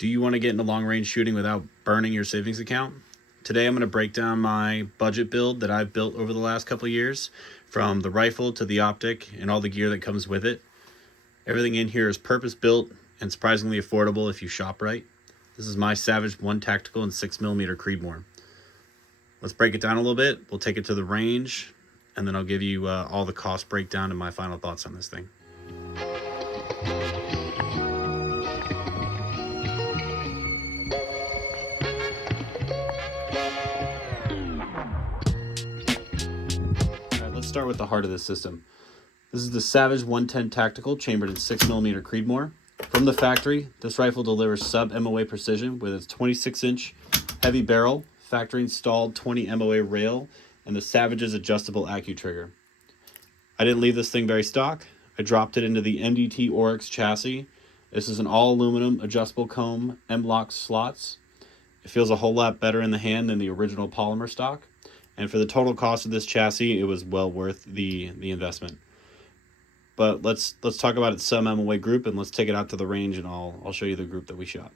Do you want to get into long range shooting without burning your savings account? Today I'm going to break down my budget build that I've built over the last couple of years, from the rifle to the optic and all the gear that comes with it. Everything in here is purpose built and surprisingly affordable if you shop right. This is my Savage 1 Tactical and 6mm Creedmoor. Let's break it down a little bit. We'll take it to the range, and then I'll give you all the cost breakdown and my final thoughts on this thing. Let's start with the heart of this system. This is the Savage 110 Tactical chambered in 6mm Creedmoor. From the factory, this rifle delivers sub-MOA precision with its 26-inch heavy barrel, factory installed 20 MOA rail, and the Savage's adjustable AccuTrigger. I didn't leave this thing very stock. I dropped it into the MDT Oryx chassis. This is an all-aluminum adjustable comb M-LOK slots. It feels a whole lot better in the hand than the original polymer stock. And for the total cost of this chassis, it was well worth the investment. But let's talk about its sub-MOA group, and let's take it out to the range, and I'll show you the group that we shot.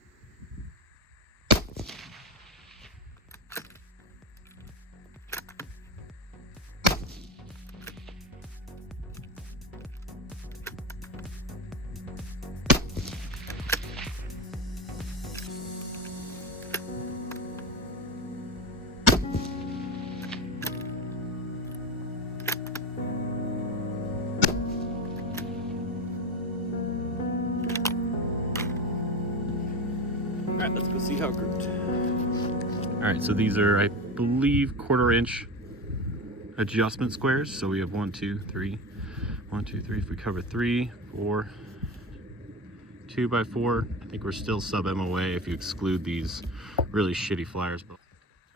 All right, let's go see how it grouped. All right, so these are, I believe, 1/4 inch adjustment squares. So we have 1, 2, 3, 1, 2, 3. If we cover 3, 4, 2 by 4, I think we're still sub MOA if you exclude these really shitty flyers.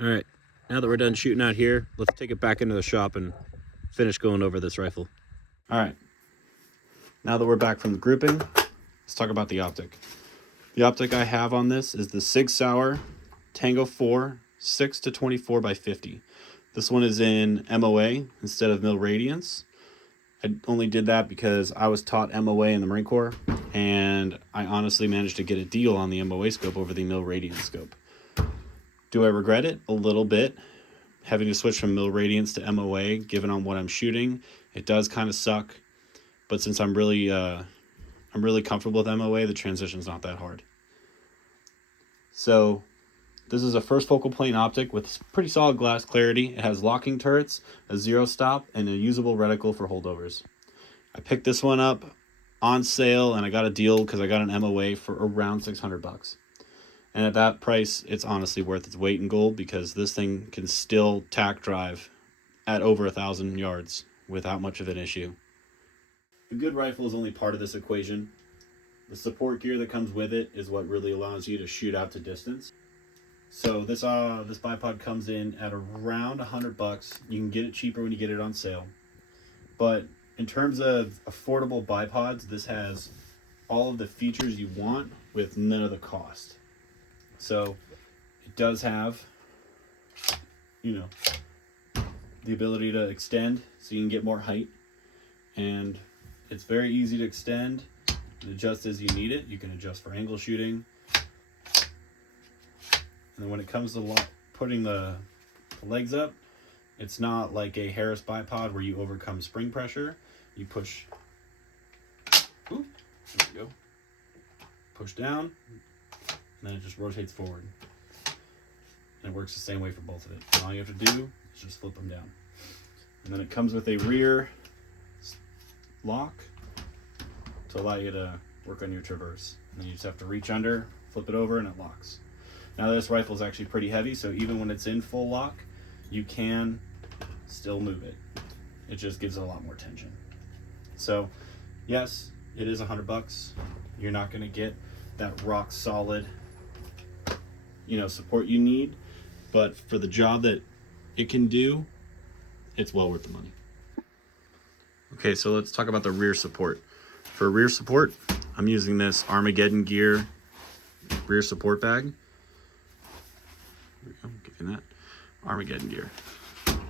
All right, now that we're done shooting out here, let's take it back into the shop and finish going over this rifle. All right, now that we're back from the grouping, let's talk about the optic. The optic I have on this is the Sig Sauer Tango 4 6 to 24 by 50. This one is in MOA instead of mil radiance. I only did that because I was taught MOA in the Marine Corps, and I honestly managed to get a deal on the MOA scope over the mil radiance scope. Do I regret it? A little bit. Having to switch from mil radiance to MOA, given on what I'm shooting, it does kind of suck. But since I'm really comfortable with MOA, the transition's not that hard. So this is a first focal plane optic with pretty solid glass clarity. It has locking turrets, a zero stop, and a usable reticle for holdovers. I picked this one up on sale, and I got a deal because I got an MOA for around $600. And at that price, it's honestly worth its weight in gold, because this thing can still tack drive at over 1,000 yards without much of an issue. A good rifle is only part of this equation. The support gear that comes with it is what really allows you to shoot out to distance. So this bipod comes in at around $100. You can get it cheaper when you get it on sale. But in terms of affordable bipods, this has all of the features you want with none of the cost. So it does have, the ability to extend so you can get more height, and it's very easy to extend and adjust as you need it. You can adjust for angle shooting. And then when it comes to putting the legs up, it's not like a Harris bipod where you overcome spring pressure. You push, there we go, push down, and then it just rotates forward. And it works the same way for both of it. And all you have to do is just flip them down. And then it comes with a rear lock to allow you to work on your traverse. And then you just have to reach under, flip it over, and it locks. Now this rifle is actually pretty heavy, so even when it's in full lock, you can still move it. It just gives it a lot more tension. So yes, it is $100. You're not going to get that rock solid, support you need, but for the job that it can do, it's well worth the money. Okay, so let's talk about the rear support. For rear support, I'm using this Armageddon Gear rear support bag. There we go, give you that. Armageddon Gear.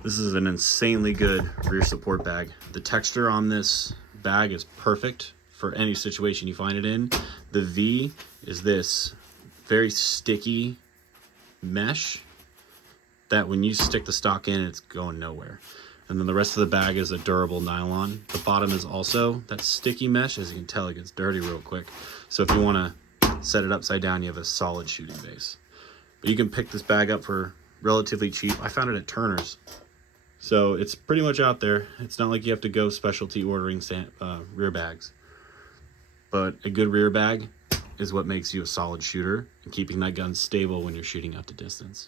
This is an insanely good rear support bag. The texture on this bag is perfect for any situation you find it in. The V is this very sticky mesh that when you stick the stock in, it's going nowhere. And then the rest of the bag is a durable nylon. The bottom is also that sticky mesh. As you can tell, it gets dirty real quick. So if you want to set it upside down, you have a solid shooting base. But you can pick this bag up for relatively cheap. I found it at Turner's. So it's pretty much out there. It's not like you have to go specialty ordering rear bags. But a good rear bag is what makes you a solid shooter and keeping that gun stable when you're shooting out to distance.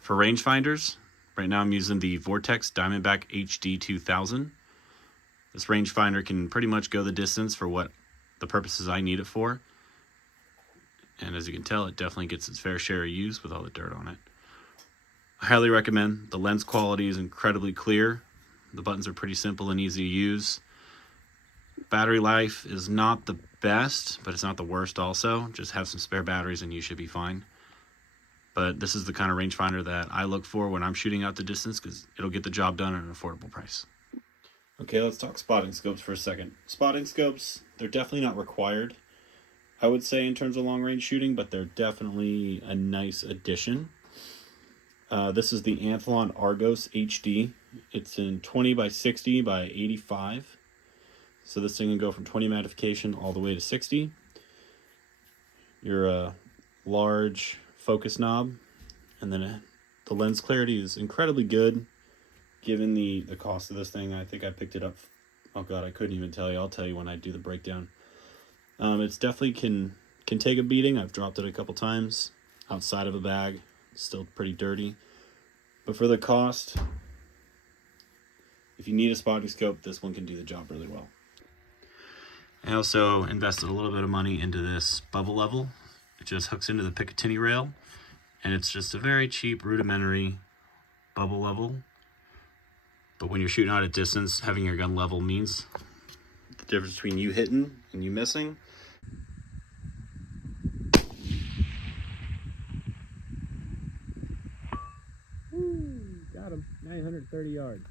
For rangefinders, right now I'm using the Vortex Diamondback HD 2000. This rangefinder can pretty much go the distance for what the purposes I need it for. And as you can tell, it definitely gets its fair share of use with all the dirt on it. I highly recommend. The lens quality is incredibly clear. The buttons are pretty simple and easy to use. Battery life is not the best, but it's not the worst also. Just have some spare batteries and you should be fine. But this is the kind of rangefinder that I look for when I'm shooting out the distance because it'll get the job done at an affordable price. Okay, let's talk spotting scopes for a second. Spotting scopes, they're definitely not required, I would say, in terms of long range shooting, but they're definitely a nice addition. This is the Anthlon Argos HD. It's in 20 by 60 by 85. So this thing can go from 20 magnification all the way to 60. Your large focus knob, and then the lens clarity is incredibly good given the cost of this thing. I think I picked it up, oh god, I couldn't even tell you. I'll tell you when I do the breakdown. It's definitely can take a beating. I've dropped it a couple times outside of a bag. It's still pretty dirty, but for the cost, if you need a spotting scope, this one can do the job really well. I also invested a little bit of money into this bubble level. It just hooks into the Picatinny rail, and it's just a very cheap rudimentary bubble level. But when you're shooting out at distance, having your gun level means the difference between you hitting and you missing. Got him. 930 yards.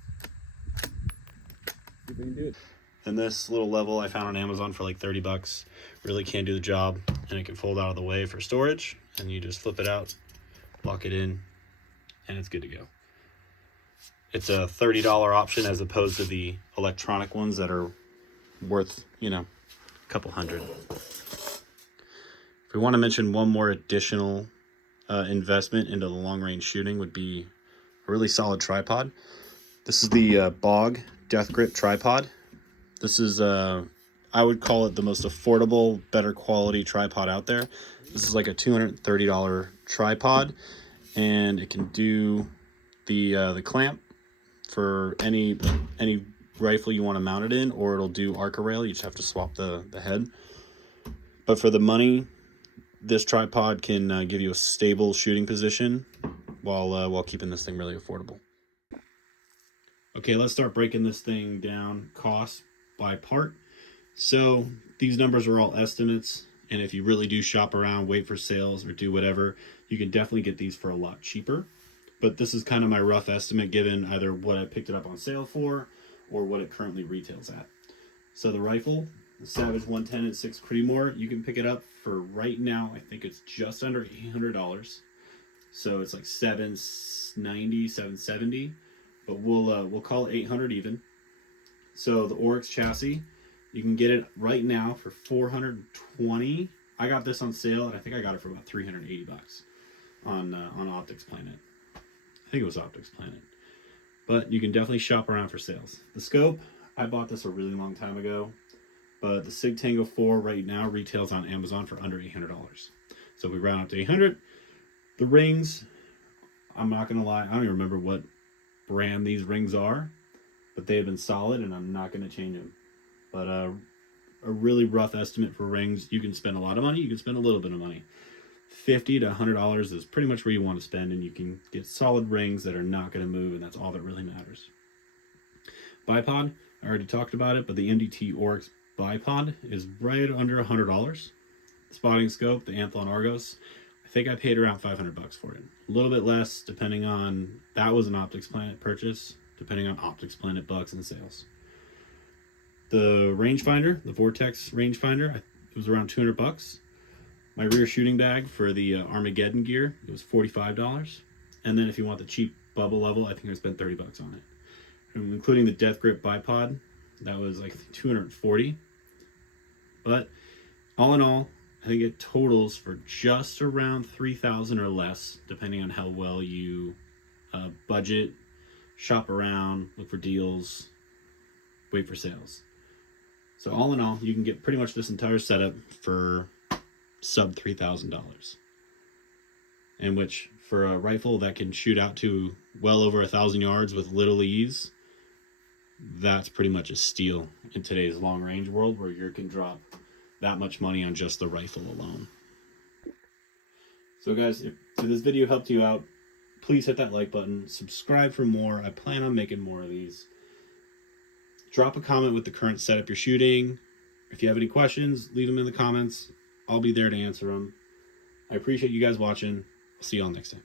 See if we can do it. And this little level I found on Amazon for like 30 bucks. Really can do the job, and it can fold out of the way for storage, and you just flip it out, lock it in, and it's good to go. It's a $30 option as opposed to the electronic ones that are worth, a couple hundred. If we want to mention one more additional investment into the long range shooting, would be a really solid tripod. This is the Bog Death Grip tripod. This is I would call it the most affordable, better quality tripod out there. This is like a $230 tripod, and it can do the clamp for any rifle you want to mount it in, or it'll do Arca rail. You just have to swap the head. But for the money, this tripod can give you a stable shooting position while keeping this thing really affordable. Okay, let's start breaking this thing down cost by part. So these numbers are all estimates, and if you really do shop around, wait for sales, or do whatever, you can definitely get these for a lot cheaper. But this is kind of my rough estimate given either what I picked it up on sale for or what it currently retails at. So the rifle, the Savage 110 at 6 Creedmoor, you can pick it up for right now, I think it's just under $800. So it's like $790, $770, but we'll call it $800 even. So the Oryx chassis, you can get it right now for $420. I got this on sale, and I think I got it for about $380 on Optics Planet. I think it was Optics Planet. But you can definitely shop around for sales. The scope, I bought this a really long time ago, but the Sig Tango 4 right now retails on Amazon for under $800. So if we round up to 800, the rings, I'm not gonna lie, I don't even remember what brand these rings are, but they have been solid, and I'm not gonna change them. But a really rough estimate for rings, you can spend a lot of money, you can spend a little bit of money. $50 to $100 is pretty much where you want to spend, and you can get solid rings that are not going to move, and that's all that really matters. Bipod, I already talked about it, but the MDT Oryx bipod is right under $100. Spotting scope, the Anthlon Argos, I think I paid around $500 for it. A little bit less depending on, that was an Optics Planet purchase, depending on Optics Planet bucks and sales. The rangefinder, the Vortex rangefinder, it was around $200. My rear shooting bag for the Armageddon gear, it was $45. And then if you want the cheap bubble level, I think I spent $30 on it. Including the Death Grip bipod, that was like $240. But all in all, I think it totals for just around $3,000 or less, depending on how well you budget, shop around, look for deals, wait for sales. So all in all, you can get pretty much this entire setup for sub $3,000. In which, for a rifle that can shoot out to well over 1,000 yards with little ease, that's pretty much a steal in today's long range world, where you can drop that much money on just the rifle alone. So guys, if this video helped you out, please hit that like button, subscribe for more. I plan on making more of these. Drop a comment with the current setup you're shooting. If you have any questions, leave them in the comments. I'll be there to answer them. I appreciate you guys watching. I'll see y'all next time.